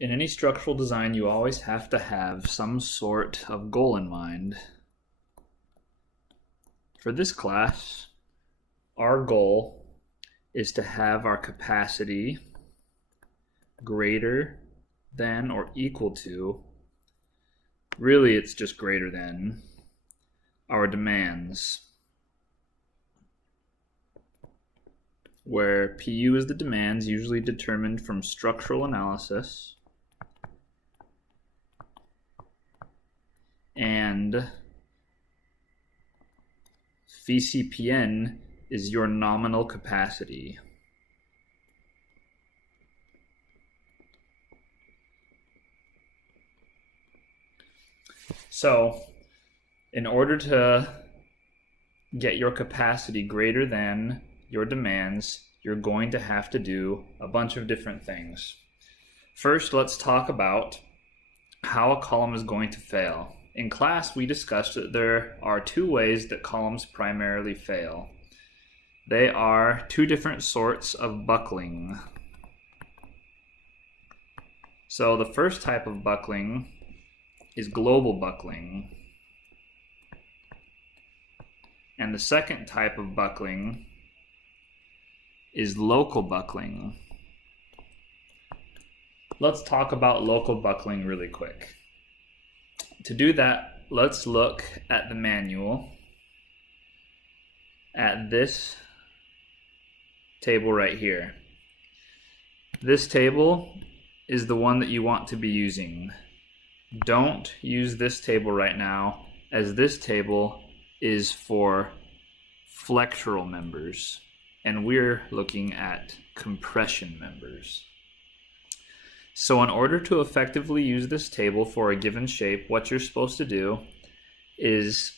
In any structural design, you always have to have some sort of goal in mind. For this class, our goal is to have our capacity greater than or equal to, really it's just greater than, our demands, where PU is the demands usually determined from structural analysis, and VCPN is your nominal capacity. So, in order to get your capacity greater than your demands, you're going to have to do a bunch of different things. First, let's talk about how a column is going to fail. In class, we discussed that there are two ways that columns primarily fail. They are two different sorts of buckling. So the first type of buckling is global buckling. And the second type of buckling is local buckling. Let's talk about local buckling really quick. To do that, let's look at the manual at this table right here. This table is the one that you want to be using. Don't use this table right now, as this table is for flexural members, and we're looking at compression members. So in order to effectively use this table for a given shape, what you're supposed to do is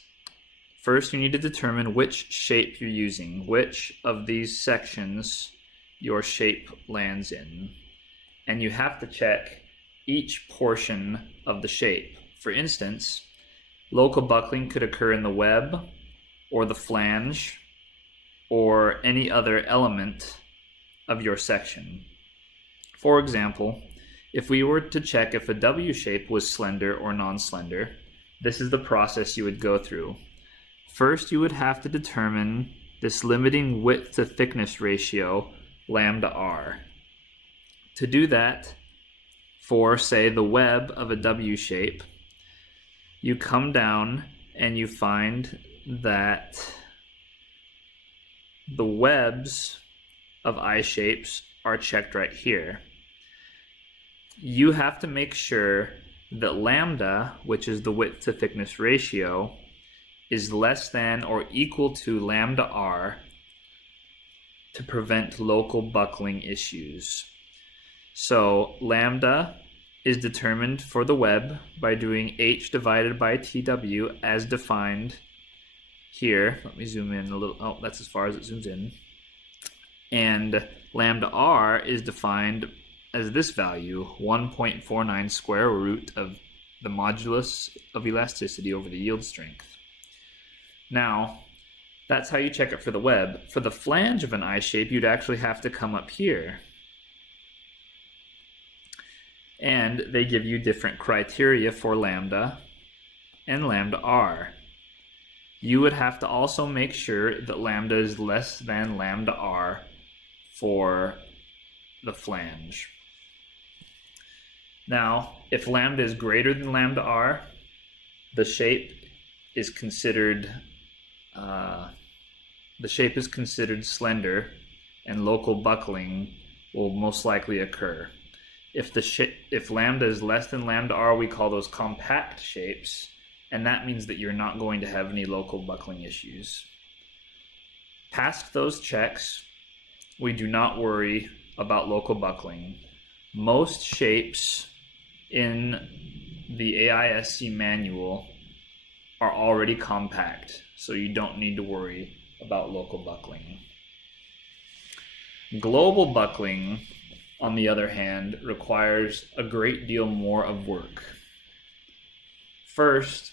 first you need to determine which shape you're using, which of these sections your shape lands in. And you have to check each portion of the shape. For instance, local buckling could occur in the web or the flange or any other element of your section. For example, if we were to check if a W shape was slender or non-slender, this is the process you would go through. First, you would have to determine this limiting width to thickness ratio, lambda r. To do that, for say the web of a W shape, you come down and you find that the webs of I shapes are checked right here. You have to make sure that lambda, which is the width to thickness ratio, is less than or equal to lambda r to prevent local buckling issues. So lambda is determined for the web by doing h divided by tw as defined here. Let me zoom in a little. Oh, that's as far as it zooms in. And lambda r is defined as this value, 1.49 square root of the modulus of elasticity over the yield strength. Now, that's how you check it for the web. For the flange of an I shape, you'd actually have to come up here. And they give you different criteria for lambda and lambda r. You would have to also make sure that lambda is less than lambda r for the flange. Now, if lambda is greater than lambda r, the shape is considered slender, and local buckling will most likely occur. If lambda is less than lambda r, we call those compact shapes, and that means that you're not going to have any local buckling issues. Past those checks, we do not worry about local buckling. Most shapes in the AISC manual are already compact, so you don't need to worry about local buckling. Global buckling, on the other hand, requires a great deal more of work. First,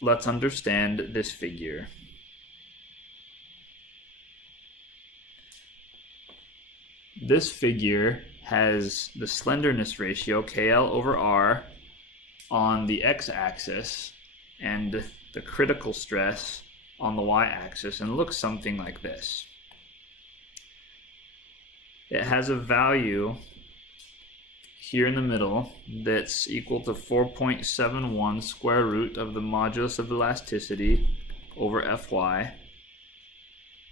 let's understand this figure. This figure has the slenderness ratio, KL over R, on the x-axis and the critical stress on the y-axis, and looks something like this. It has a value here in the middle that's equal to 4.71 square root of the modulus of elasticity over Fy,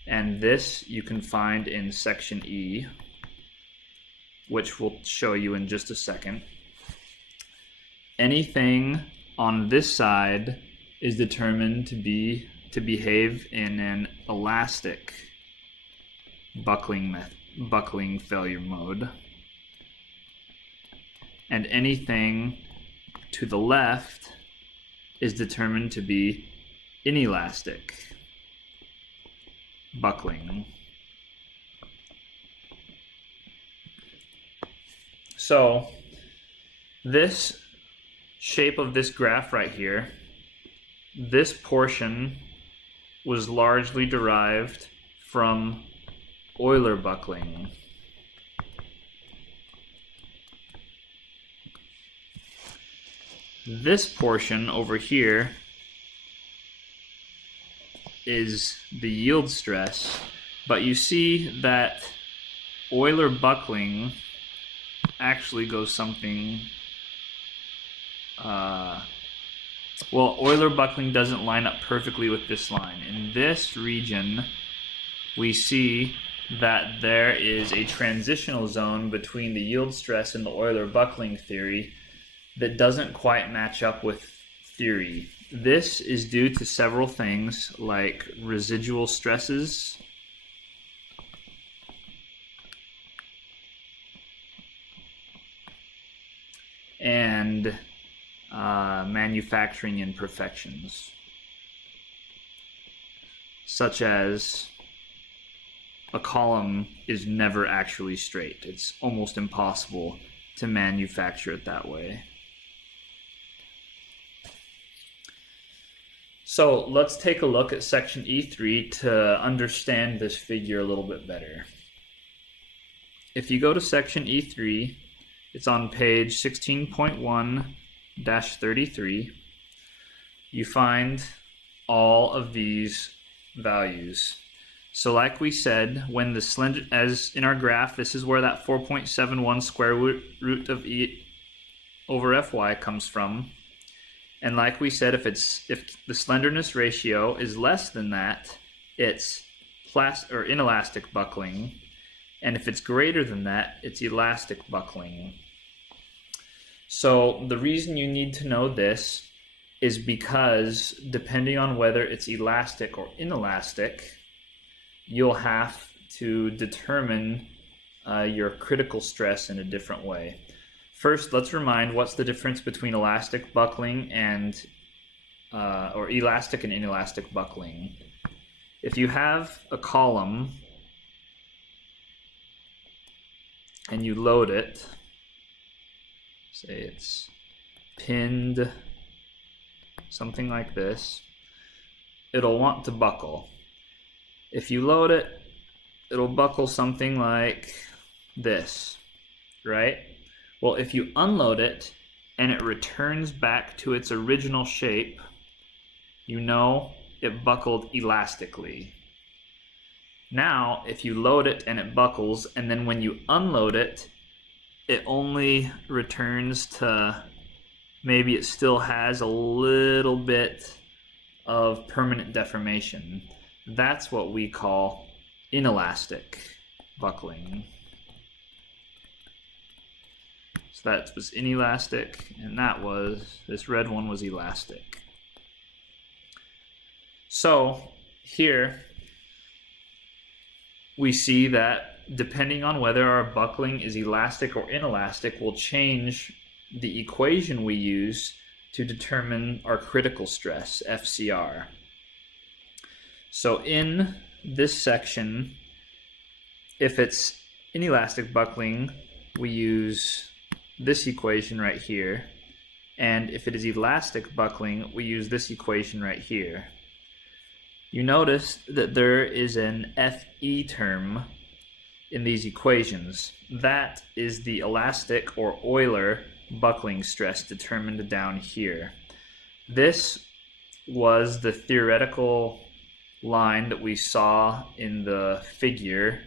and this you can find in section E, which we'll show you in just a second. Anything on this side is determined to behave in an elastic buckling failure mode, and anything to the left is determined to be inelastic buckling. So this shape of this graph right here, this portion was largely derived from Euler buckling. This portion over here is the yield stress, but you see that Euler buckling actually goes something, well, Euler buckling doesn't line up perfectly with this line. In this region, we see that there is a transitional zone between the yield stress and the Euler buckling theory that doesn't quite match up with theory. This is due to several things like residual stresses, and manufacturing imperfections, such as a column is never actually straight. It's almost impossible to manufacture it that way. So let's take a look at section E3 to understand this figure a little bit better. If you go to section E3, it's on page 16.1-33. You find all of these values. So like we said, when the slender, as in our graph, this is where that 4.71 square root of E over Fy comes from. And like we said, if the slenderness ratio is less than that, it's inelastic buckling. And if it's greater than that, it's elastic buckling. So the reason you need to know this is because depending on whether it's elastic or inelastic, you'll have to determine your critical stress in a different way. First, let's remind what's the difference between elastic buckling and or elastic and inelastic buckling. If you have a column and you load it, say it's pinned something like this, it'll want to buckle. If you load it, it'll buckle something like this, right? Well, if you unload it and it returns back to its original shape, you know it buckled elastically. Now, if you load it and it buckles, and then when you unload it, it only returns to, maybe it still has a little bit of permanent deformation. That's what we call inelastic buckling. So that was inelastic, and this red one was elastic. So here we see that depending on whether our buckling is elastic or inelastic will change the equation we use to determine our critical stress, FCR. So in this section, if it's inelastic buckling, we use this equation right here, and if it is elastic buckling, we use this equation right here. You notice that there is an FE term in these equations. That is the elastic or Euler buckling stress determined down here. This was the theoretical line that we saw in the figure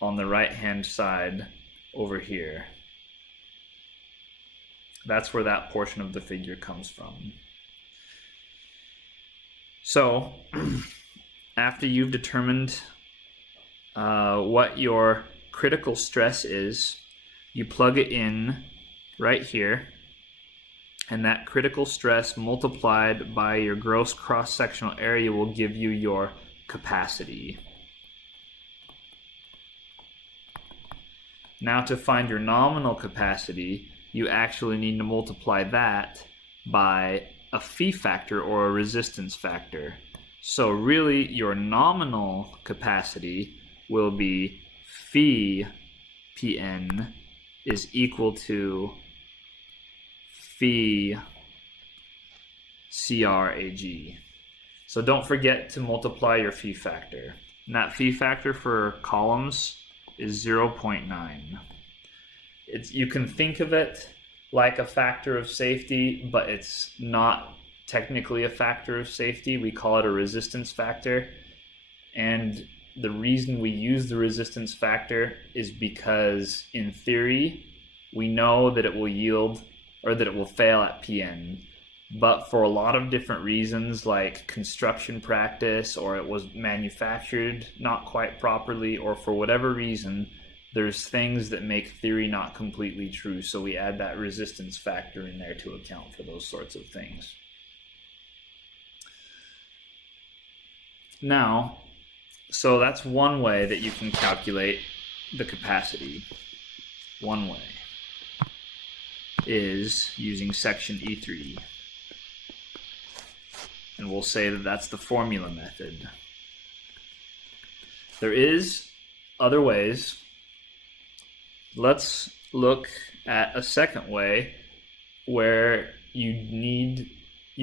on the right-hand side over here. That's where that portion of the figure comes from. So, after you've determined what your critical stress is, you plug it in right here, and that critical stress multiplied by your gross cross-sectional area will give you your capacity. Now, to find your nominal capacity, you actually need to multiply that by a phi factor or a resistance factor. So really, your nominal capacity will be phi Pn is equal to phi CRAG. So don't forget to multiply your phi factor. And that phi factor for columns is 0.9. You can think of it like a factor of safety, but it's not technically a factor of safety. We call it a resistance factor. And the reason we use the resistance factor is because in theory, we know that it will yield or that it will fail at Pn. But for a lot of different reasons, like construction practice, or it was manufactured not quite properly, or for whatever reason, there's things that make theory not completely true. So we add that resistance factor in there to account for those sorts of things. Now, so that's one way that you can calculate the capacity. One way is using section E3. And we'll say that that's the formula method. There is other ways. Let's look at a second way where you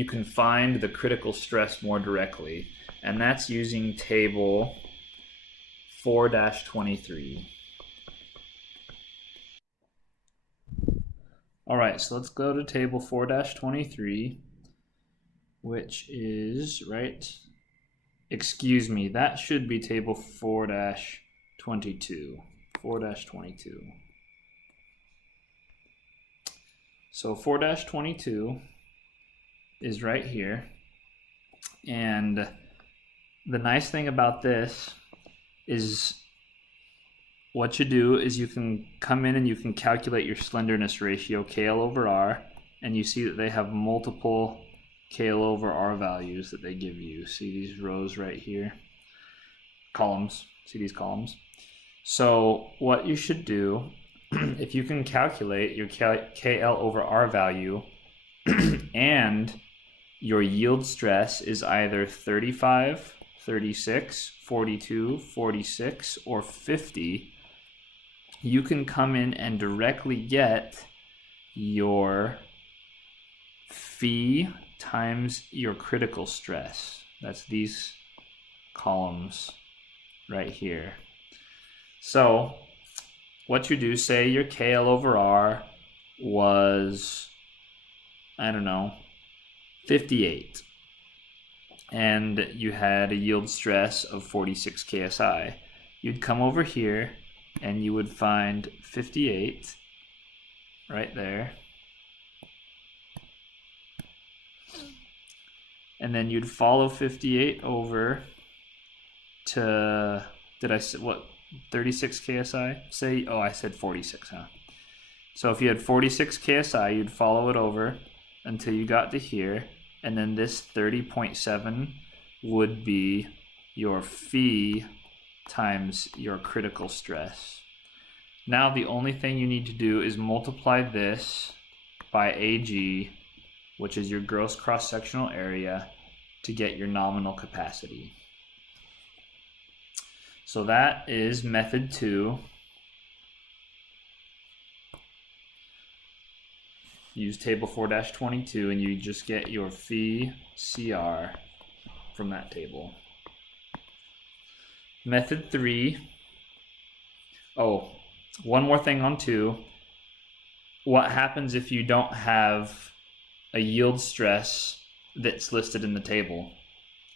can find the critical stress more directly, and that's using table 4-23. All right, so let's go to table 4-23, which is excuse me, that should be table 4-22. 4-22. So 4-22 is right here. And the nice thing about this is what you do is you can come in and you can calculate your slenderness ratio, KL over R, and you see that they have multiple KL over R values that they give you. See these rows right here? Columns. See these columns? So what you should do, if you can calculate your KL over R value and your yield stress is either 35, 36, 42, 46, or 50, you can come in and directly get your phi times your critical stress. That's these columns right here. So what you do, say your KL over R was, I don't know, 58, and you had a yield stress of 46 KSI. You'd come over here and you would find 58 right there, and then you'd follow 58 over to, did I say what, 36 KSI? Say, oh, I said 46, huh? So if you had 46 KSI, you'd follow it over until you got to here, and then this 30.7 would be your phi times your critical stress. Now the only thing you need to do is multiply this by AG, which is your gross cross-sectional area, to get your nominal capacity. So that is method 2. Use table 4-22 and you just get your phi CR from that table. Method 3. Oh, one more thing on 2. What happens if you don't have a yield stress that's listed in the table?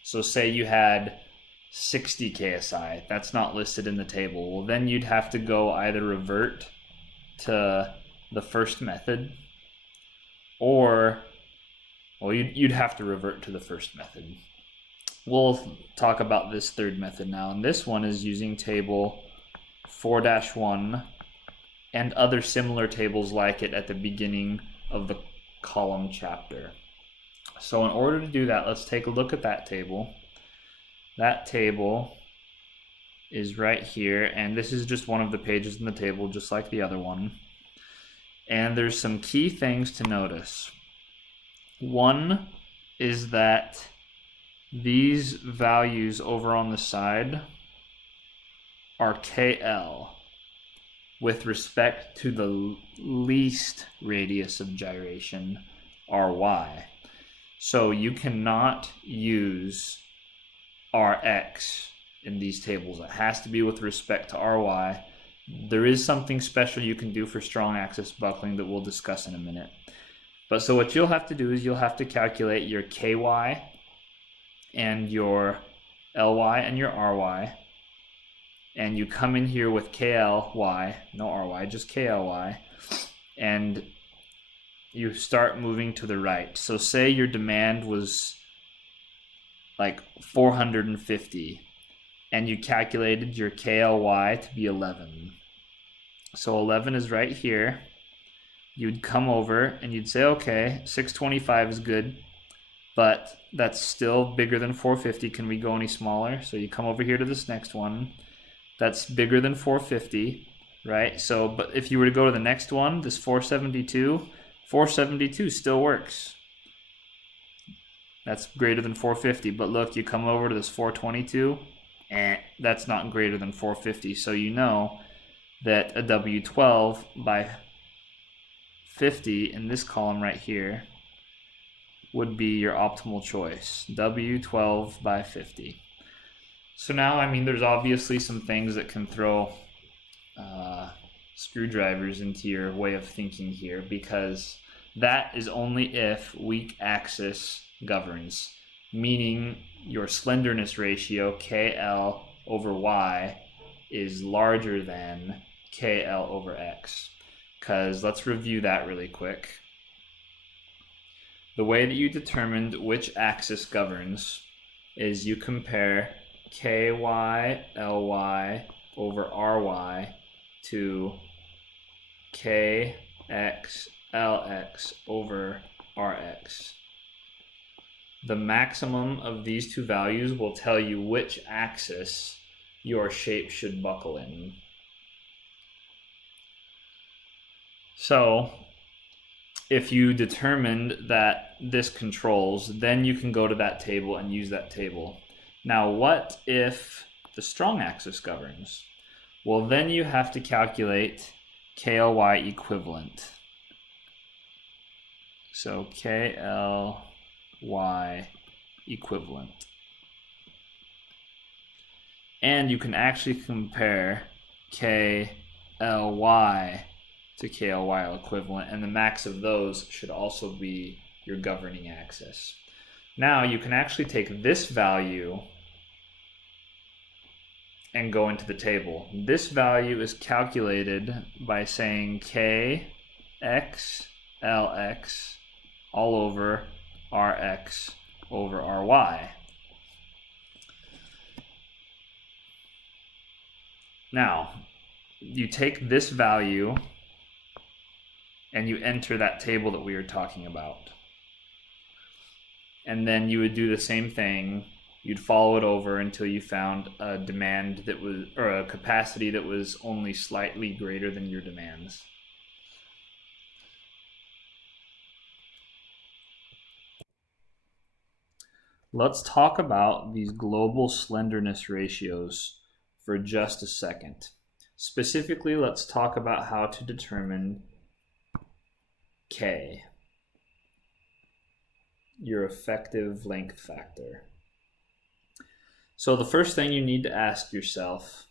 So say you had 60 KSI, that's not listed in the table. Well, then you'd have to go either revert to the first method, or, well, you'd have to revert to the first method. We'll talk about this third method now, and this one is using table 4-1 and other similar tables like it at the beginning of the column chapter. So in order to do that, let's take a look at that table. That table is right here, and this is just one of the pages in the table, just like the other one. And there's some key things to notice. One is that these values over on the side are KL with respect to the least radius of gyration, RY. So you cannot use RX in these tables. It has to be with respect to RY. There is something special you can do for strong axis buckling that we'll discuss in a minute. But so what you'll have to do is you'll have to calculate your KY and your LY and your RY. And you come in here with KLY, no RY, just KLY, and you start moving to the right. So say your demand was like 450, and you calculated your KLY to be 11. So 11 is right here. You'd come over and you'd say, okay, 625 is good, but that's still bigger than 450. Can we go any smaller? So you come over here to this next one. That's bigger than 450, right? So, but if you were to go to the next one, this 472 still works. That's greater than 450. But look, you come over to this 422, and that's not greater than 450. So you know that a W12 by 50 in this column right here would be your optimal choice. W12 by 50. So now, I mean, there's obviously some things that can throw screwdrivers into your way of thinking here, because that is only if weak axis governs, meaning your slenderness ratio, KL over Y, is larger than KL over X. Because let's review that really quick. The way that you determined which axis governs is you compare KY, LY over RY to KX, LX over RX. The maximum of these two values will tell you which axis your shape should buckle in. So if you determined that this controls, then you can go to that table and use that table. Now, what if the strong axis governs? Well, then you have to calculate KLY equivalent. So KLY equivalent. And you can actually compare KLY to KLY equivalent, and the max of those should also be your governing axis. Now you can actually take this value and go into the table. This value is calculated by saying KX, LX all over RX over RY. Now, you take this value and you enter that table that we were talking about. And then you would do the same thing. You'd follow it over until you found a demand that was, or a capacity that was only slightly greater than your demands. Let's talk about these global slenderness ratios for just a second. Specifically, let's talk about how to determine K, your effective length factor. So the first thing you need to ask yourself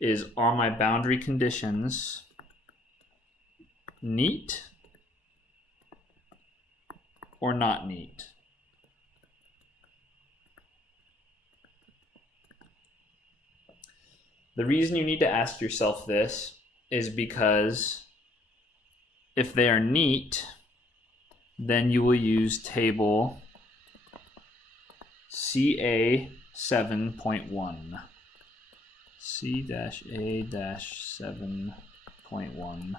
is, are my boundary conditions neat or not neat? The reason you need to ask yourself this is because if they are neat, then you will use table CA 7.1. C-A-7.1.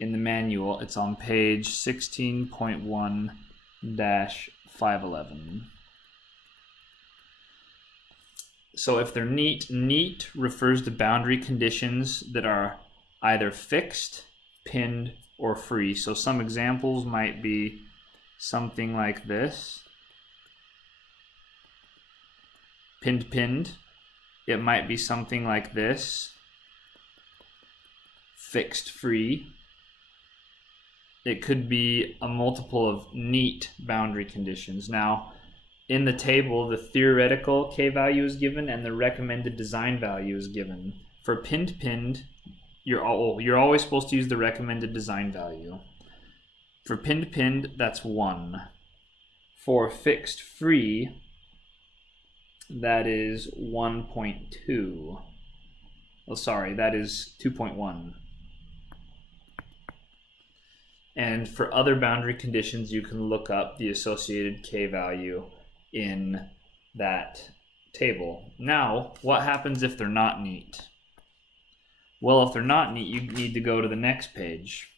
In the manual, it's on page 16.1-511. So if they're neat, neat refers to boundary conditions that are either fixed, pinned, or free. So some examples might be something like this. Pinned, pinned. It might be something like this. Fixed, free. It could be a multiple of neat boundary conditions. Now, in the table, the theoretical k-value is given and the recommended design value is given. For pinned, pinned, you're always supposed to use the recommended design value. For pinned, pinned, that's 1. For fixed, free, that is 1.2. Oh, sorry, that is 2.1. And for other boundary conditions, you can look up the associated k-value in that table. Now, what happens if they're not neat? Well, if they're not neat, you need to go to the next page.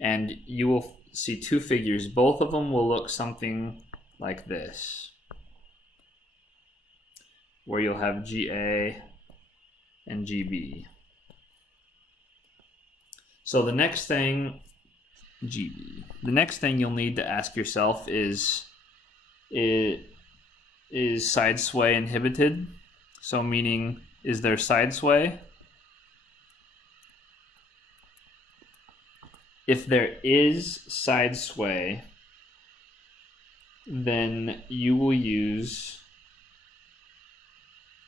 And you will see two figures. Both of them will look something like this, where you'll have GA and GB. So the next thing, GB. The next thing you'll need to ask yourself is side sway inhibited? So meaning, is there side sway? If there is side sway, then you will use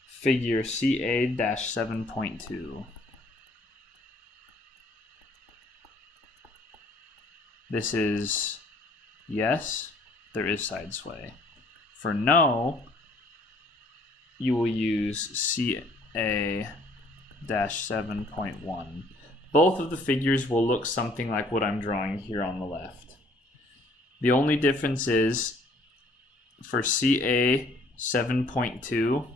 figure CA-7.2. This is yes, there is side sway. For no, you will use CA-7.1. Both of the figures will look something like what I'm drawing here on the left. The only difference is for CA 7.2,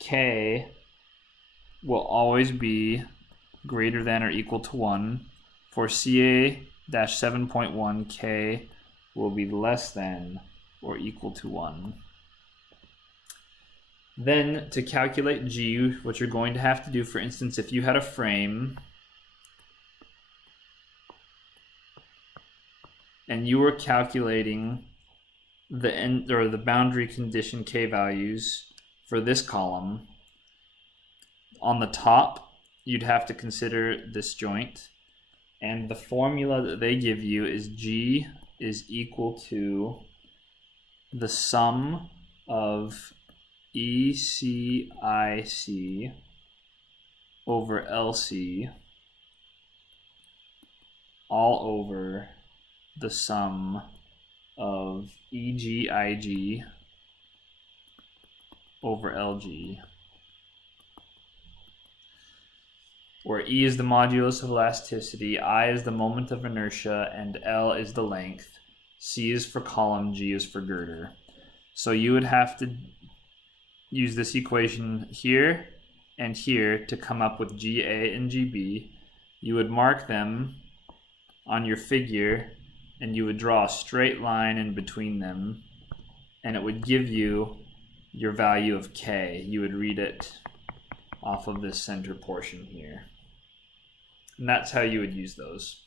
K will always be greater than or equal to 1. For CA-7.1, K will be less than or equal to 1. Then to calculate G, what you're going to have to do, for instance, if you had a frame and you were calculating the boundary condition K values for this column, on the top you'd have to consider this joint, and the formula that they give you is G is equal to the sum of ECIC over LC all over the sum of EGIG over LG, where E is the modulus of elasticity, I is the moment of inertia, and L is the length. C is for column, G is for girder. So you would have to use this equation here and here to come up with GA and GB. You would mark them on your figure and you would draw a straight line in between them, and it would give you your value of K. You would read it off of this center portion here. And that's how you would use those.